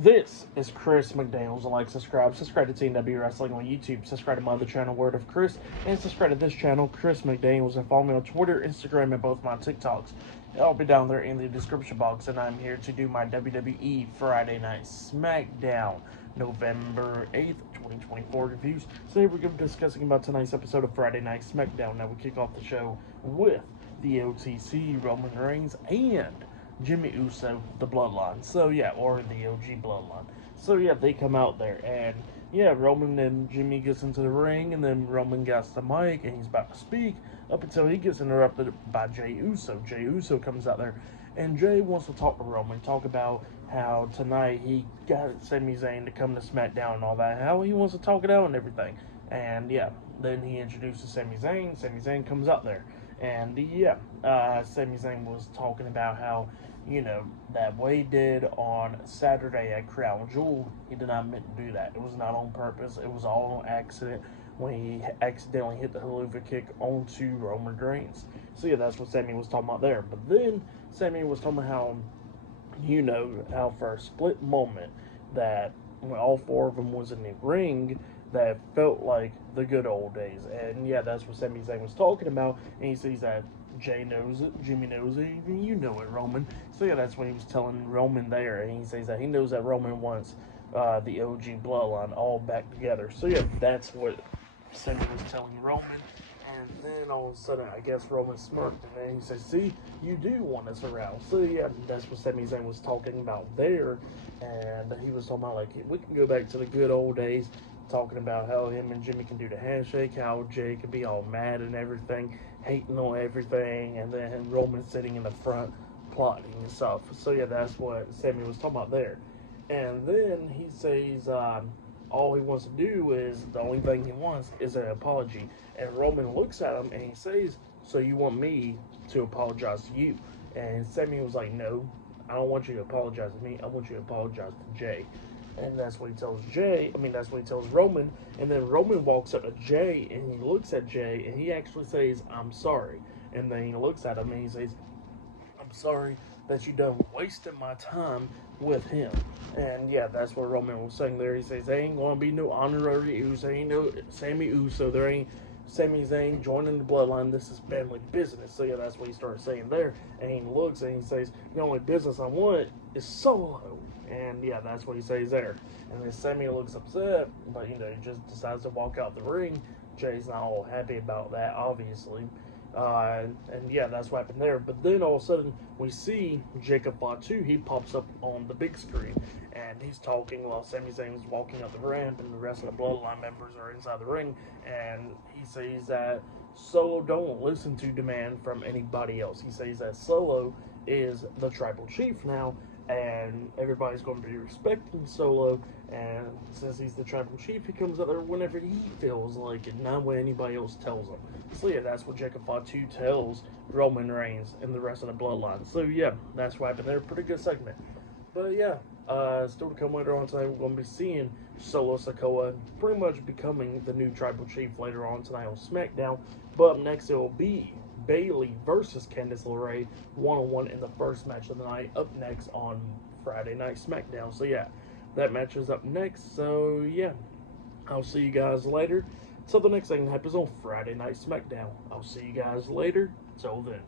This is Chris McDaniels. Like, subscribe to TNW Wrestling on YouTube, subscribe to my other channel, Word of Chris, and subscribe to this channel, Chris McDaniels, and follow me on Twitter, Instagram, and both my TikToks. I'll be down there in the description box, and I'm here to do my WWE Friday Night SmackDown, November 8th, 2024 reviews. So here we're going to be discussing about tonight's episode of Friday Night SmackDown. Now we kick off the show with the OTC, Roman Reigns, and Jey Uso, the Bloodline. So yeah, or the OG Bloodline. So yeah, they come out there, and yeah, Roman and Jimmy gets into the ring, and then Roman gets the mic, and he's about to speak, up until he gets interrupted by Jey Uso. Jey Uso comes out there, and Jey wants to talk to Roman, talk about how tonight he got Sami Zayn to come to SmackDown and all that, how he wants to talk it out and everything. And yeah, then he introduces Sami Zayn. Sami Zayn comes out there. And yeah, Sami Zayn was talking about how, that what he did on Saturday at Crown Jewel, he did not meant to do that. It was not on purpose. It was all on accident when he accidentally hit the haluva kick onto Roman Reigns. So yeah, that's what Sami was talking about there. But then Sami was talking about how, how for a split moment that when all four of them was in the ring, that felt like the good old days. And yeah, that's what Sami Zayn was talking about. And he says that Jey knows it, Jimmy knows it, even you know it, Roman. So yeah, that's what he was telling Roman there. And he says that he knows that Roman wants the OG Bloodline all back together. So yeah, that's what Sami was telling Roman. And then all of a sudden, I guess Roman smirked, and then he says, see, you do want us around. So yeah, that's what Sami Zayn was talking about there. And he was talking about, like, we can go back to the good old days, talking about how him and Jimmy can do the handshake, how Jey can be all mad and everything, hating on everything, and then Roman sitting in the front plotting and stuff. So yeah, that's what Sami was talking about there. And then he says all he wants to do is, the only thing he wants is an apology. And Roman looks at him and he says, so you want me to apologize to you? And Sami was like, no, I don't want you to apologize to me. I want you to apologize to Jey. And that's what he tells that's what he tells Roman. And then Roman walks up to Jey, and he looks at Jey, and he actually says, I'm sorry. And then he looks at him, and he says, I'm sorry that you done wasted my time with him. And yeah, that's what Roman was saying there. He says, there ain't going to be no honorary Uso, ain't no Sami Uso, there ain't Sami Zayn joining the Bloodline, this is family business. So yeah, that's what he started saying there. And he looks and he says, the only business I want is Solo. And yeah, that's what he says there. And then Sami looks upset, but he just decides to walk out the ring. Jey's not all happy about that, obviously. And yeah, that's what happened there. But then all of a sudden, we see Jacob Fatu. He pops up on the big screen, and he's talking while Sami Zayn is walking up the ramp, and the rest of the Bloodline members are inside the ring. And he says that Solo don't listen to demand from anybody else. He says that Solo is the tribal chief now, and everybody's going to be respecting Solo, and since he's the tribal chief, he comes out there whenever he feels like it, not when anybody else tells him. So yeah, that's what Jacob Fatu tells Roman Reigns and the rest of the Bloodline. So yeah, that's what happened there. Pretty good segment. But yeah, still to come later on tonight, we're going to be seeing Solo Sikoa pretty much becoming the new tribal chief later on tonight on SmackDown. But up next, it will be Bayley versus Candice LeRae one-on-one in the first match of the night, up next on Friday Night SmackDown. So yeah, that match is up next. So yeah, I'll see you guys later. Till the next thing happens on Friday Night SmackDown. I'll see you guys later. Till then.